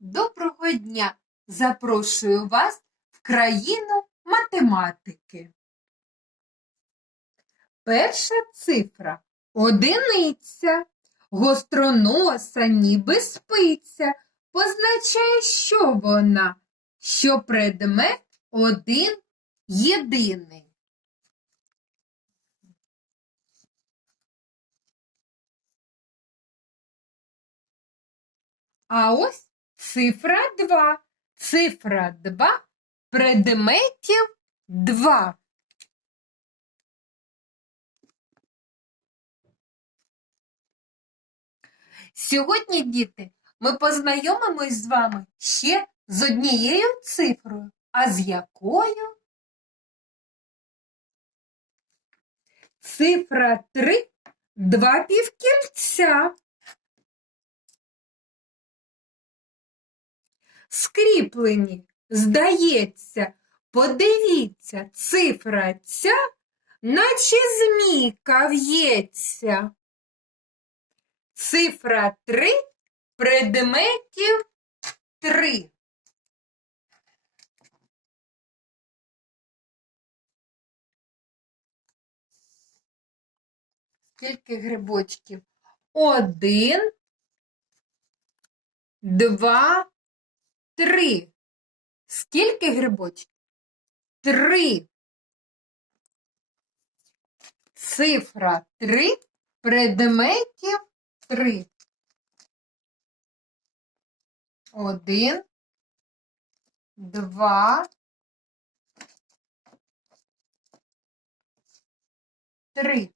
Доброго дня! Запрошую вас в країну математики. Перша цифра одиниця, гостроноса, ніби спиця, позначає, що вона, що предмет один єдиний. А ось цифра 2. Цифра 2 предметів 2. Сьогодні, діти, ми познайомимось з вами ще з однією цифрою. А з якою? Цифра 3 два півкільця. Скріплені. Здається, подивіться, цифра ця, наче змійка в'ється. Цифра три предметів три. Скільки грибочків? Один, два, Три. Скільки грибочків? Три. Цифра три. Предметів три. Один. Два. Три.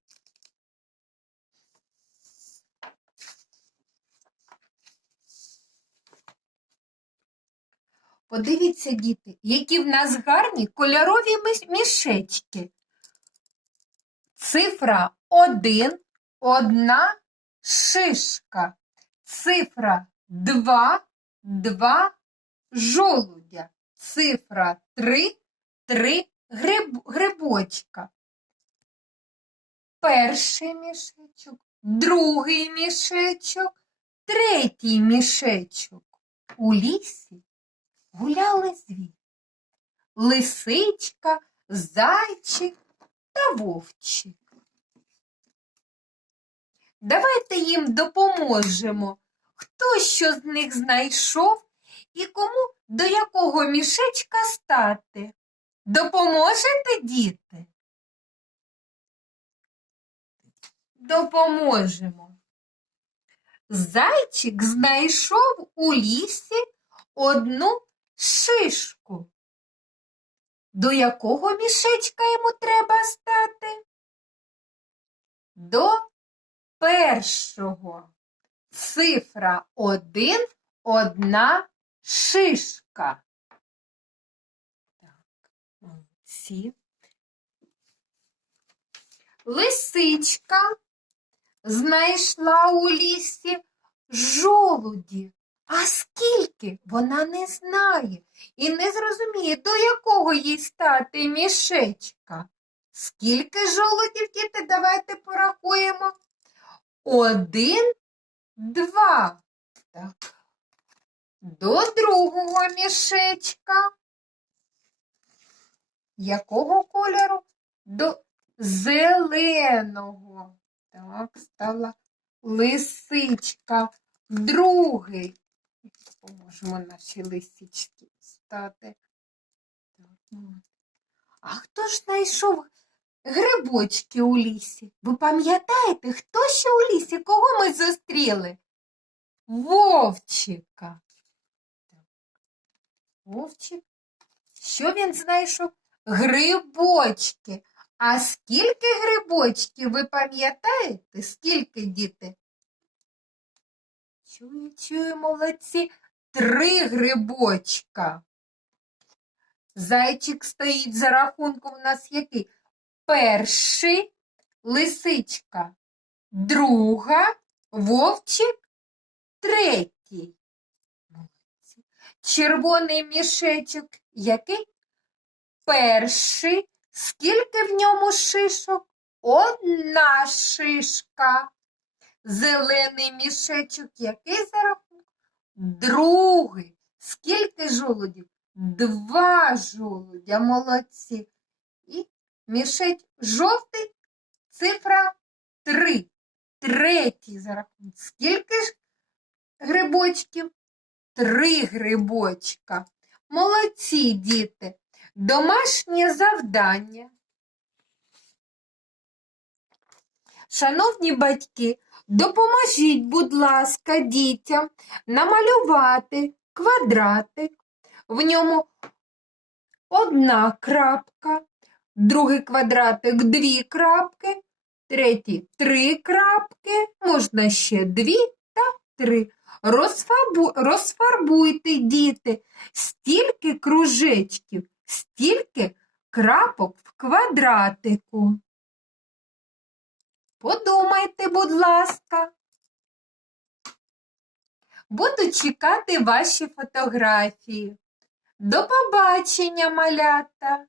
Подивіться, діти, які в нас гарні кольорові мішечки. Цифра 1, одна шишка. Цифра 2, два жолудя. Цифра 3, три гриб, грибочка. Перший мішечок, другий мішечок, третій мішечок. У лісі гуляли звірі. Лисичка, зайчик та вовчик. Давайте їм допоможемо. Хто що з них знайшов і кому до якого мішечка стати? Допоможете, діти? Допоможемо. Зайчик знайшов у лісі одну шишку. До якого мішечка йому треба стати? До першого. Цифра один, одна шишка. Так, молодці. Лисичка знайшла у лісі жолуді. А скільки вона не знає і не зрозуміє, до якого їй стати мішечка. Скільки жолудів, діти, давайте порахуємо. Один, два. Так. До другого мішечка. Якого кольору? До зеленого. Так, стала лисичка. Другий. Поможемо наші лисички стати. Ну. А хто ж знайшов грибочки у лісі? Ви пам'ятаєте, хто ще у лісі? Кого ми зустріли? Вовчика. Вовчик. Що він знайшов? Грибочки. А скільки грибочків, ви пам'ятаєте? Скільки, діти? Чую, чую, молодці. Три грибочка. Зайчик стоїть за рахунком у нас який? Перший лисичка, друга, вовчик, третій. Червоний мішечок який? Перший. Скільки в ньому шишок? Одна шишка. Зелений мішечок який за рахунок? Другий. Скільки жолудів? Два жолудя. Молодці. І мішать жовтий цифра три. Третій за рахунок. Скільки ж грибочків? Три грибочка. Молодці, діти. Домашнє завдання. Шановні батьки, допоможіть, будь ласка, дітям намалювати квадратик. В ньому одна крапка, другий квадратик дві крапки, третій три крапки, можна ще дві та три. Розфарбу- Розфарбуйте, діти, стільки кружечків, стільки крапок в квадратику. Подумайте, будь ласка. Буду чекати ваші фотографії. До побачення, малята!